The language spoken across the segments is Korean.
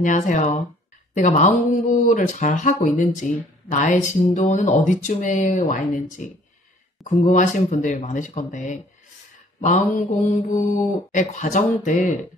안녕하세요. 내가 마음 공부를 잘 하고 있는지, 나의 진도는 어디쯤에 와 있는지 궁금하신 분들이 많으실 건데, 마음 공부의 과정들,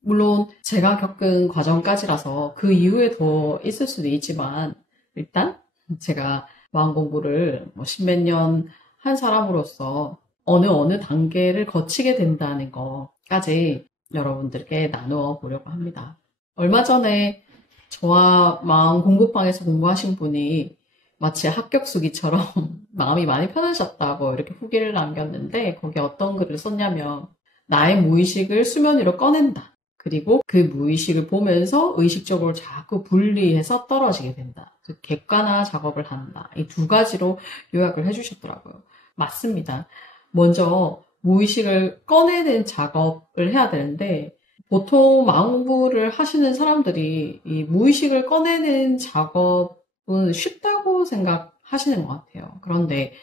물론 제가 겪은 과정까지라서 그 이후에 더 있을 수도 있지만, 일단 제가 마음 공부를 십몇 년 한 사람으로서 어느 단계를 거치게 된다는 것까지 여러분들께 나누어 보려고 합니다. 얼마 전에 저와 마음 공부방에서 공부하신 분이 마치 합격수기처럼 마음이 많이 편해졌다고 이렇게 후기를 남겼는데, 거기에 어떤 글을 썼냐면, 나의 무의식을 수면 위로 꺼낸다. 그리고 그 무의식을 보면서 의식적으로 자꾸 분리해서 떨어지게 된다. 즉 객관화 작업을 한다. 이 두 가지로 요약을 해주셨더라고요. 맞습니다. 먼저 무의식을 꺼내는 작업을 해야 되는데, 보통 마음 공부를 하시는 사람들이 이 무의식을 꺼내는 작업은 쉽다고 생각하시는 것 같아요. 그런데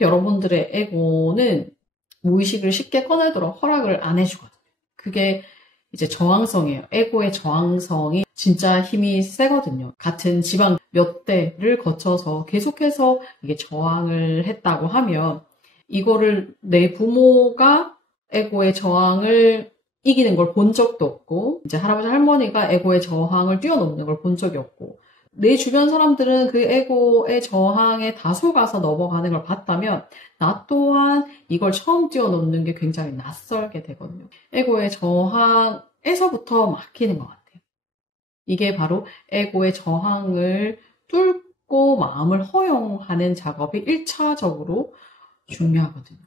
여러분들의 에고는 무의식을 쉽게 꺼내도록 허락을 안 해주거든요. 그게 이제 저항성이에요. 에고의 저항성이 진짜 힘이 세거든요. 같은 지방 몇 대를 거쳐서 계속해서 이게 저항을 했다고 하면, 이거를 내 부모가 에고의 저항을 이기는 걸 본 적도 없고, 이제 할아버지 할머니가 에고의 저항을 뛰어넘는 걸 본 적이 없고, 내 주변 사람들은 그 에고의 저항에 다 속아서 넘어가는 걸 봤다면, 나 또한 이걸 처음 뛰어넘는 게 굉장히 낯설게 되거든요. 에고의 저항에서부터 막히는 것 같아요. 이게 바로 에고의 저항을 뚫고 마음을 허용하는 작업이 1차적으로 중요하거든요.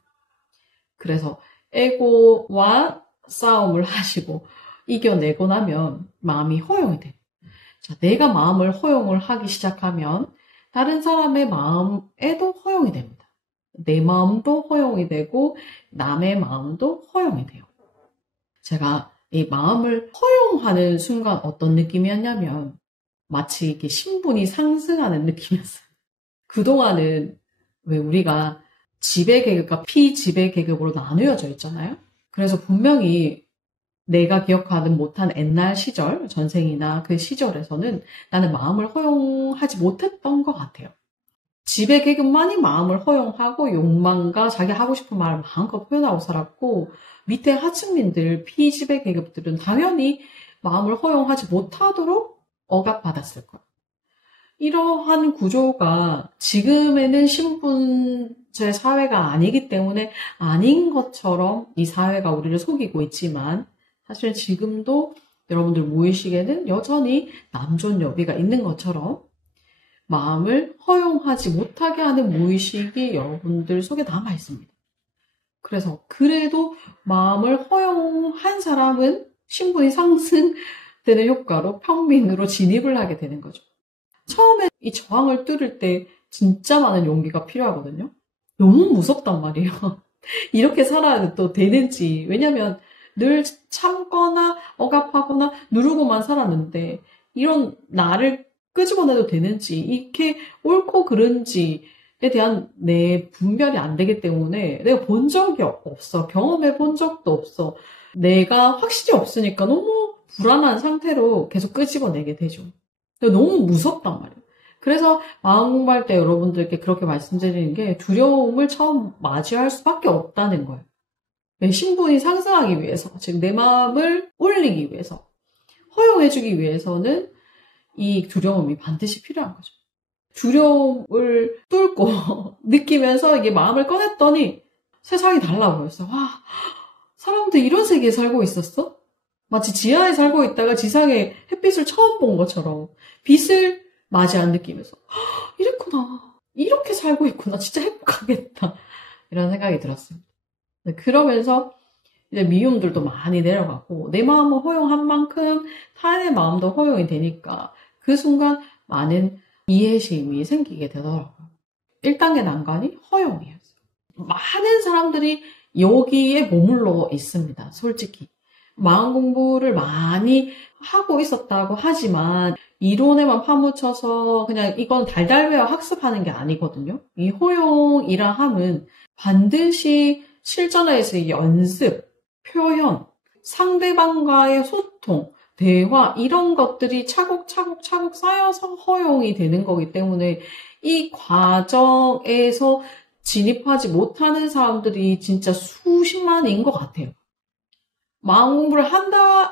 그래서 에고와 싸움을 하시고 이겨내고 나면 마음이 허용이 돼요. 자, 내가 마음을 허용을 하기 시작하면 다른 사람의 마음에도 허용이 됩니다. 내 마음도 허용이 되고 남의 마음도 허용이 돼요. 제가 이 마음을 허용하는 순간 어떤 느낌이었냐면, 마치 이렇게 신분이 상승하는 느낌이었어요. 그동안은 왜 우리가 지배계급과 피지배계급으로 나누어져 있잖아요. 그래서 분명히 내가 기억하는 못한 옛날 시절, 전생이나 그 시절에서는 나는 마음을 허용하지 못했던 것 같아요. 지배계급만이 마음을 허용하고 욕망과 자기 하고 싶은 말을 마음껏 표현하고 살았고, 밑에 하층민들, 피지배계급들은 당연히 마음을 허용하지 못하도록 억압받았을 거예요. 이러한 구조가 지금에는 신분제 사회가 아니기 때문에 아닌 것처럼 이 사회가 우리를 속이고 있지만, 사실 지금도 여러분들 무의식에는 여전히 남존 여비가 있는 것처럼 마음을 허용하지 못하게 하는 무의식이 여러분들 속에 남아 있습니다. 그래서 그래도 마음을 허용한 사람은 신분이 상승되는 효과로 평민으로 진입을 하게 되는 거죠. 처음에 이 저항을 뚫을 때 진짜 많은 용기가 필요하거든요. 너무 무섭단 말이에요. 이렇게 살아야 또 되는지. 왜냐면 늘 참거나 억압하거나 누르고만 살았는데, 이런 나를 끄집어내도 되는지, 이게 옳고 그른지에 대한 내 분별이 안 되기 때문에 내가 본 적이 없어. 경험해 본 적도 없어. 내가 확실히 없으니까 너무 불안한 상태로 계속 끄집어내게 되죠. 너무 무섭단 말이에요. 그래서 마음 공부할 때 여러분들께 그렇게 말씀드리는 게, 두려움을 처음 맞이할 수밖에 없다는 거예요. 내 신분이 상승하기 위해서, 즉 내 마음을 올리기 위해서, 허용해주기 위해서는 이 두려움이 반드시 필요한 거죠. 두려움을 뚫고 느끼면서 이게 마음을 꺼냈더니 세상이 달라 보였어요. 와, 사람들 이런 세계에 살고 있었어? 마치 지하에 살고 있다가 지상에 햇빛을 처음 본 것처럼 빛을 맞이한 느낌에서, 이랬구나, 이렇게 살고 있구나, 진짜 행복하겠다, 이런 생각이 들었어요. 그러면서 이제 미움들도 많이 내려가고, 내 마음을 허용한 만큼 타인의 마음도 허용이 되니까 그 순간 많은 이해심이 생기게 되더라고요. 1단계 난관이 허용이었어요. 많은 사람들이 여기에 머물러 있습니다. 솔직히 마음 공부를 많이 하고 있었다고 하지만 이론에만 파묻혀서 그냥 이건 달달웨어 학습하는 게 아니거든요. 이 허용이라 함은 반드시 실전에서의 연습, 표현, 상대방과의 소통, 대화 이런 것들이 차곡차곡 쌓여서 허용이 되는 거기 때문에 이 과정에서 진입하지 못하는 사람들이 진짜 수십만인 것 같아요. 마음 공부를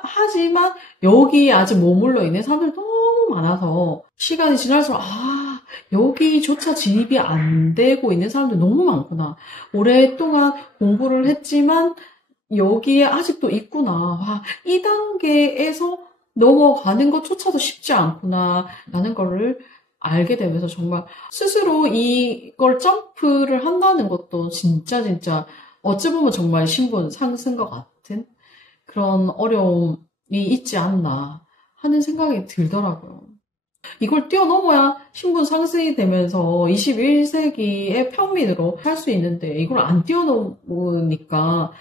하지만 여기에 아직 머물러 있는 사람들 너무 많아서 시간이 지날수록 여기조차 진입이 안 되고 있는 사람들 너무 많구나. 오랫동안 공부를 했지만 여기에 아직도 있구나. 이 단계에서 넘어가는 것조차도 쉽지 않구나. 라는 거를 알게 되면서 정말 스스로 이걸 점프를 한다는 것도 진짜 어찌 보면 정말 신분 상승과 같은 그런 어려움이 있지 않나 하는 생각이 들더라고요. 이걸 뛰어넘어야 신분 상승이 되면서 21세기의 평민으로 살 수 있는데 이걸 안 뛰어넘으니까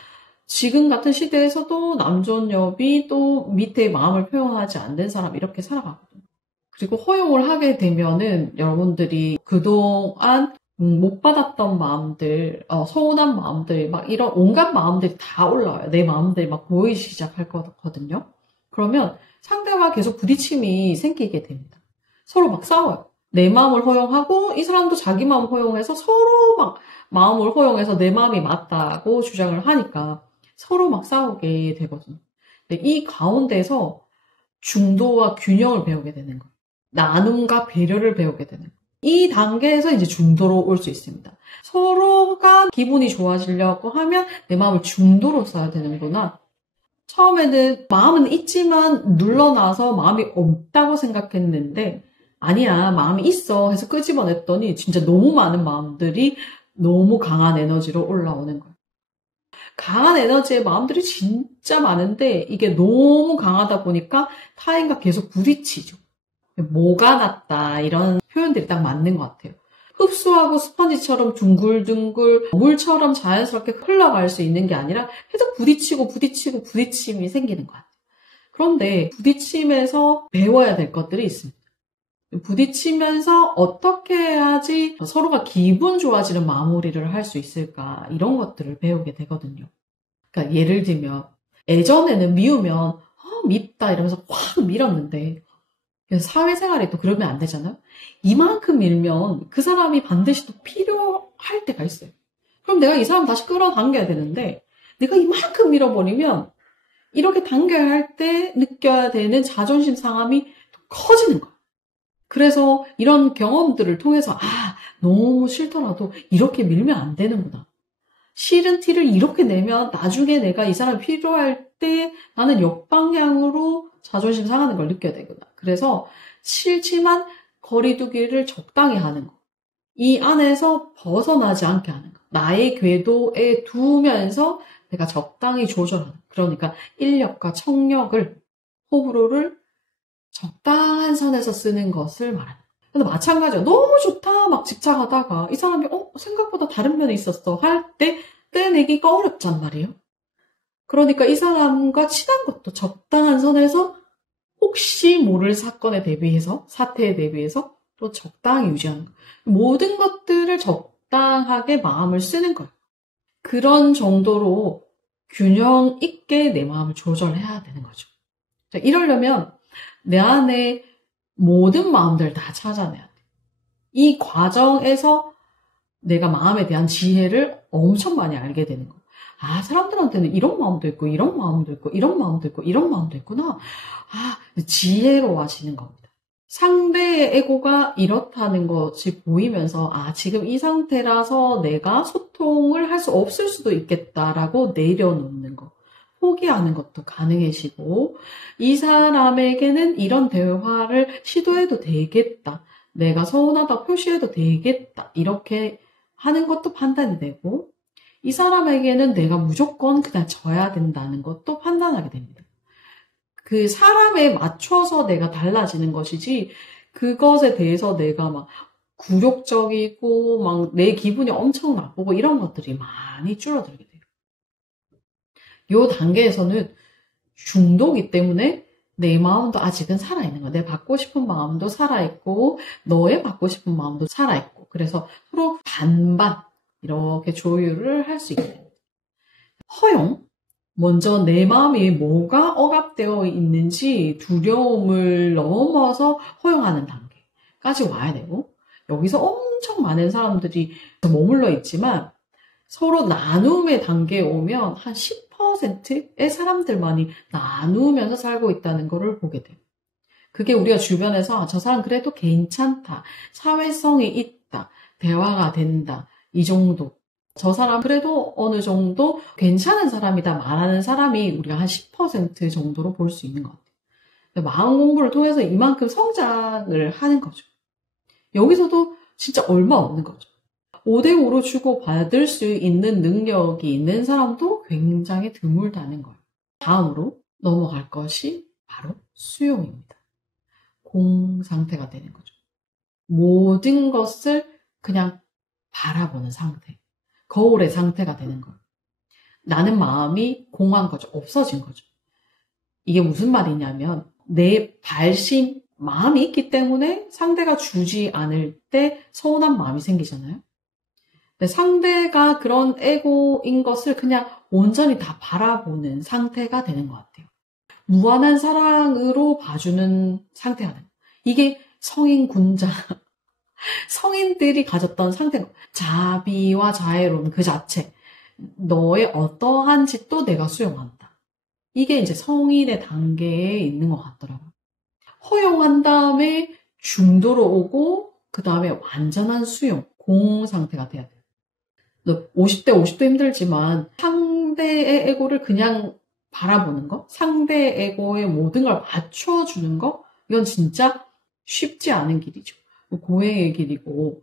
지금 같은 시대에서도 남존여비 또 밑에 마음을 표현하지 않는 사람 이렇게 살아가거든요. 그리고 허용을 하게 되면은 여러분들이 그동안 못 받았던 마음들, 서운한 마음들, 막 이런 온갖 마음들이 다 올라와요. 내 마음들이 막 보이기 시작할 거거든요. 그러면 상대와 계속 부딪힘이 생기게 됩니다. 서로 막 싸워요. 내 마음을 허용하고 이 사람도 자기 마음 허용해서 서로 막 마음을 허용해서 내 마음이 맞다고 주장을 하니까 서로 막 싸우게 되거든요. 근데 이 가운데서 중도와 균형을 배우게 되는 거예요. 나눔과 배려를 배우게 되는 거예요. 이 단계에서 이제 중도로 올 수 있습니다. 서로가 기분이 좋아지려고 하면 내 마음을 중도로 써야 되는구나. 처음에는 마음은 있지만 눌러놔서 마음이 없다고 생각했는데 아니야, 마음이 있어 해서 끄집어냈더니 진짜 너무 많은 마음들이 너무 강한 에너지로 올라오는 거예요. 강한 에너지의 마음들이 진짜 많은데 이게 너무 강하다 보니까 타인과 계속 부딪히죠. 뭐가 낫다 이런 표현들이 딱 맞는 것 같아요. 흡수하고 스펀지처럼 둥글둥글 물처럼 자연스럽게 흘러갈 수 있는 게 아니라 계속 부딪힘이 생기는 것 같아요. 그런데 부딪힘에서 배워야 될 것들이 있습니다. 부딪히면서 어떻게 해야지 서로가 기분 좋아지는 마무리를 할 수 있을까 이런 것들을 배우게 되거든요. 그러니까 예를 들면 예전에는 미우면 밉다 이러면서 확 밀었는데 사회생활에 또 그러면 안 되잖아요. 이만큼 밀면 그 사람이 반드시 또 필요할 때가 있어요. 그럼 내가 이 사람 다시 끌어당겨야 되는데 내가 이만큼 밀어버리면 이렇게 당겨야 할 때 느껴야 되는 자존심 상함이 더 커지는 거예요. 그래서 이런 경험들을 통해서 너무 싫더라도 이렇게 밀면 안 되는구나. 싫은 티를 이렇게 내면 나중에 내가 이 사람이 필요할 때 나는 역방향으로 자존심 상하는 걸 느껴야 되구나. 그래서 싫지만 거리두기를 적당히 하는 거. 이 안에서 벗어나지 않게 하는 거. 나의 궤도에 두면서 내가 적당히 조절하는 거. 그러니까 인력과 청력을, 호불호를 적당한 선에서 쓰는 것을 말하는 거예요. 근데 마찬가지야. 너무 좋다 막 집착하다가 이 사람이 생각보다 다른 면이 있었어 할 때 떼내기가 어렵단 말이에요. 그러니까 이 사람과 친한 것도 적당한 선에서 혹시 모를 사건에 대비해서 사태에 대비해서 또 적당히 유지하는 거예요. 모든 것들을 적당하게 마음을 쓰는 거예요. 그런 정도로 균형 있게 내 마음을 조절해야 되는 거죠. 자, 이러려면 내 안에 모든 마음들을 다 찾아내야 돼. 이 과정에서 내가 마음에 대한 지혜를 엄청 많이 알게 되는 거예요. 사람들한테는 이런 마음도 있고, 이런 마음도 있고, 이런 마음도 있고, 이런 마음도 있구나. 지혜로워지는 겁니다. 상대의 에고가 이렇다는 것이 보이면서, 지금 이 상태라서 내가 소통을 할 수 없을 수도 있겠다라고 내려놓는 거. 포기하는 것도 가능해지고, 이 사람에게는 이런 대화를 시도해도 되겠다. 내가 서운하다 표시해도 되겠다. 이렇게 하는 것도 판단이 되고, 이 사람에게는 내가 무조건 그냥 져야 된다는 것도 판단하게 됩니다. 그 사람에 맞춰서 내가 달라지는 것이지, 그것에 대해서 내가 막 굴욕적이고, 막 내 기분이 엄청 나쁘고 이런 것들이 많이 줄어들게 돼요. 이 단계에서는 중도이기 때문에 내 마음도 아직은 살아있는 거야. 내 받고 싶은 마음도 살아있고, 너의 받고 싶은 마음도 살아있고, 그래서 서로 반반, 이렇게 조율을 할 수 있게 됩니다. 허용, 먼저 내 마음이 뭐가 억압되어 있는지 두려움을 넘어서 허용하는 단계까지 와야 되고, 여기서 엄청 많은 사람들이 머물러 있지만 서로 나눔의 단계에 오면 한 10%의 사람들만이 나누면서 살고 있다는 것을 보게 돼요. 그게 우리가 주변에서 저 사람 그래도 괜찮다, 사회성이 있다, 대화가 된다, 이 정도. 저 사람 그래도 어느 정도 괜찮은 사람이다 말하는 사람이 우리가 한 10% 정도로 볼 수 있는 것 같아요. 마음 공부를 통해서 이만큼 성장을 하는 거죠. 여기서도 진짜 얼마 없는 거죠. 5대5로 주고받을 수 있는 능력이 있는 사람도 굉장히 드물다는 거예요. 다음으로 넘어갈 것이 바로 수용입니다. 공 상태가 되는 거죠. 모든 것을 그냥 바라보는 상태. 거울의 상태가 되는 거예요. 나는 마음이 공한 거죠. 없어진 거죠. 이게 무슨 말이냐면 내 발심, 마음이 있기 때문에 상대가 주지 않을 때 서운한 마음이 생기잖아요. 근데 상대가 그런 에고인 것을 그냥 온전히 다 바라보는 상태가 되는 것 같아요. 무한한 사랑으로 봐주는 상태가 돼요. 이게 성인 군자, 성인들이 가졌던 상태가 자비와 자애로움 그 자체. 너의 어떠한 짓도 내가 수용한다. 이게 이제 성인의 단계에 있는 것 같더라고요. 허용한 다음에 중도로 오고 그 다음에 완전한 수용, 공 상태가 돼야 돼요. 50대 50도 힘들지만 상대의 에고를 그냥 바라보는 거, 상대의 에고의 모든 걸 맞춰주는 거, 이건 진짜 쉽지 않은 길이죠. 고행의 길이고,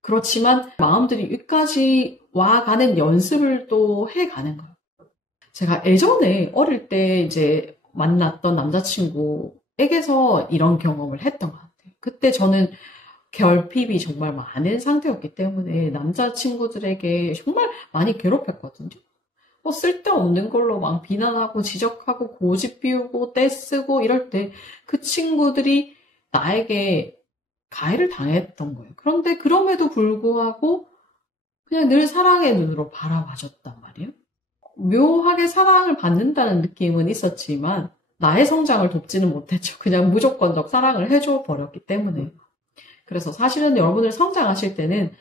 그렇지만 마음들이 여기까지 와가는 연습을 또 해가는 거예요. 제가 예전에 어릴 때 이제 만났던 남자친구에게서 이런 경험을 했던 것 같아요. 그때 저는 결핍이 정말 많은 상태였기 때문에 남자친구들에게 정말 많이 괴롭혔거든요. 쓸데없는 걸로 막 비난하고 지적하고 고집 피우고 떼쓰고 이럴 때 그 친구들이 나에게 가해를 당했던 거예요. 그런데 그럼에도 불구하고 그냥 늘 사랑의 눈으로 바라봐줬단 말이에요. 묘하게 사랑을 받는다는 느낌은 있었지만 나의 성장을 돕지는 못했죠. 그냥 무조건적 사랑을 해줘 버렸기 때문에. 그래서 사실은 여러분들 성장하실 때는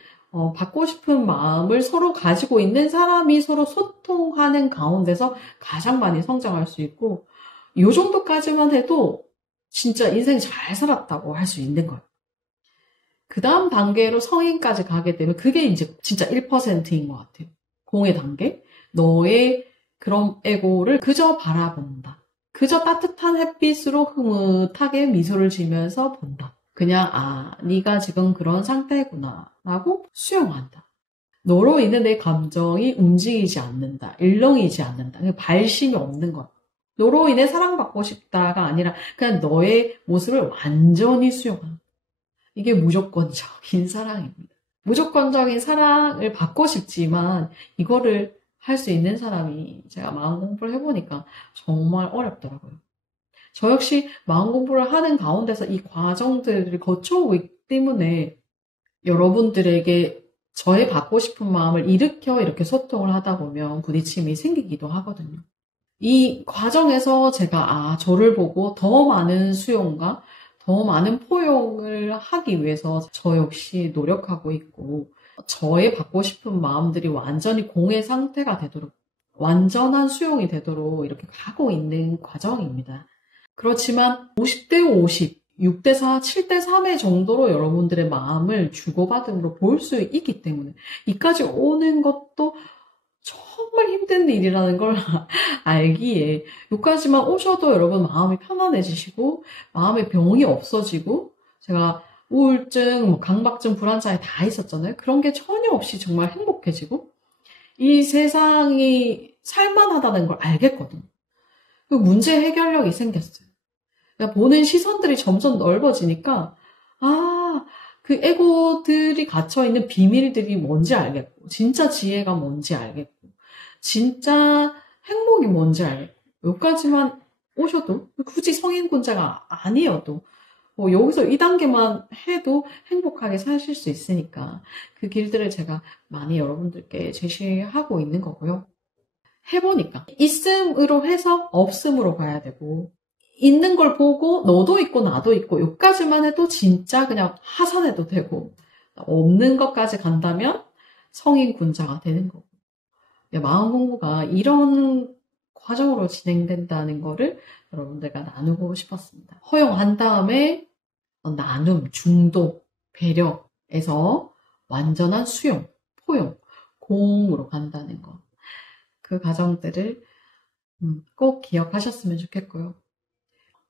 받고 싶은 마음을 서로 가지고 있는 사람이 서로 소통하는 가운데서 가장 많이 성장할 수 있고, 이 정도까지만 해도 진짜 인생 잘 살았다고 할 수 있는 거예요. 그 다음 단계로 성인까지 가게 되면 그게 이제 진짜 1%인 것 같아요. 공의 단계. 너의 그런 에고를 그저 바라본다. 그저 따뜻한 햇빛으로 흐뭇하게 미소를 지면서 본다. 그냥 네가 지금 그런 상태구나 라고 수용한다. 너로 인해 내 감정이 움직이지 않는다. 일렁이지 않는다. 발심이 없는 거야. 너로 인해 사랑받고 싶다가 아니라 그냥 너의 모습을 완전히 수용한다. 이게 무조건적인 사랑입니다. 무조건적인 사랑을 받고 싶지만 이거를 할 수 있는 사람이 제가 마음 공부를 해보니까 정말 어렵더라고요. 저 역시 마음 공부를 하는 가운데서 이 과정들을 거쳐오고 있기 때문에 여러분들에게 저의 받고 싶은 마음을 일으켜 이렇게 소통을 하다 보면 부딪힘이 생기기도 하거든요. 이 과정에서 제가 저를 보고 더 많은 수용과 더 많은 포용을 하기 위해서 저 역시 노력하고 있고, 저의 받고 싶은 마음들이 완전히 공의 상태가 되도록, 완전한 수용이 되도록 이렇게 가고 있는 과정입니다. 그렇지만 50대 50, 6대 4, 7대 3의 정도로 여러분들의 마음을 주고받음으로 볼 수 있기 때문에 이까지 오는 것도 정말 힘든 일이라는 걸 알기에 여기까지만 오셔도 여러분 마음이 편안해지시고 마음의 병이 없어지고, 제가 우울증, 강박증, 불안장애 다 있었잖아요. 그런 게 전혀 없이 정말 행복해지고 이 세상이 살만하다는 걸 알겠거든요. 문제 해결력이 생겼어요. 그러니까 보는 시선들이 점점 넓어지니까 그 에고들이 갇혀있는 비밀들이 뭔지 알겠고, 진짜 지혜가 뭔지 알겠고, 진짜 행복이 뭔지 알겠고, 여기까지만 오셔도 굳이 성인군자가 아니어도 여기서 이 단계만 해도 행복하게 사실 수 있으니까 그 길들을 제가 많이 여러분들께 제시하고 있는 거고요. 해보니까 있음으로 해서 없음으로 가야 되고 있는 걸 보고 너도 있고 나도 있고 여기까지만 해도 진짜 그냥 하산해도 되고 없는 것까지 간다면 성인 군자가 되는 거고 마음 공부가 이런 과정으로 진행된다는 거를 여러분들과 나누고 싶었습니다. 허용한 다음에 나눔, 중도, 배려에서 완전한 수용, 포용, 공으로 간다는 것. 그 과정들을 꼭 기억하셨으면 좋겠고요.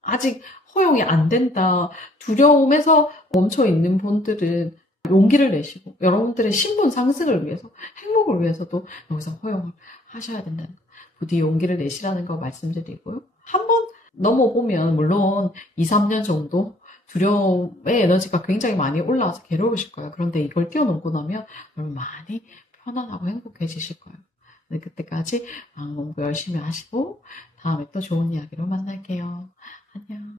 아직 허용이 안 된다, 두려움에서 멈춰있는 분들은 용기를 내시고 여러분들의 신분 상승을 위해서, 행복을 위해서도 여기서 허용을 하셔야 된다는 거. 부디 용기를 내시라는 거 말씀드리고요. 한번 넘어보면 물론 2, 3년 정도 두려움의 에너지가 굉장히 많이 올라와서 괴로우실 거예요. 그런데 이걸 뛰어넘고 나면 여러분 많이 편안하고 행복해지실 거예요. 네, 그때까지 마음 공부 열심히 하시고 다음에 또 좋은 이야기로 만날게요. 안녕.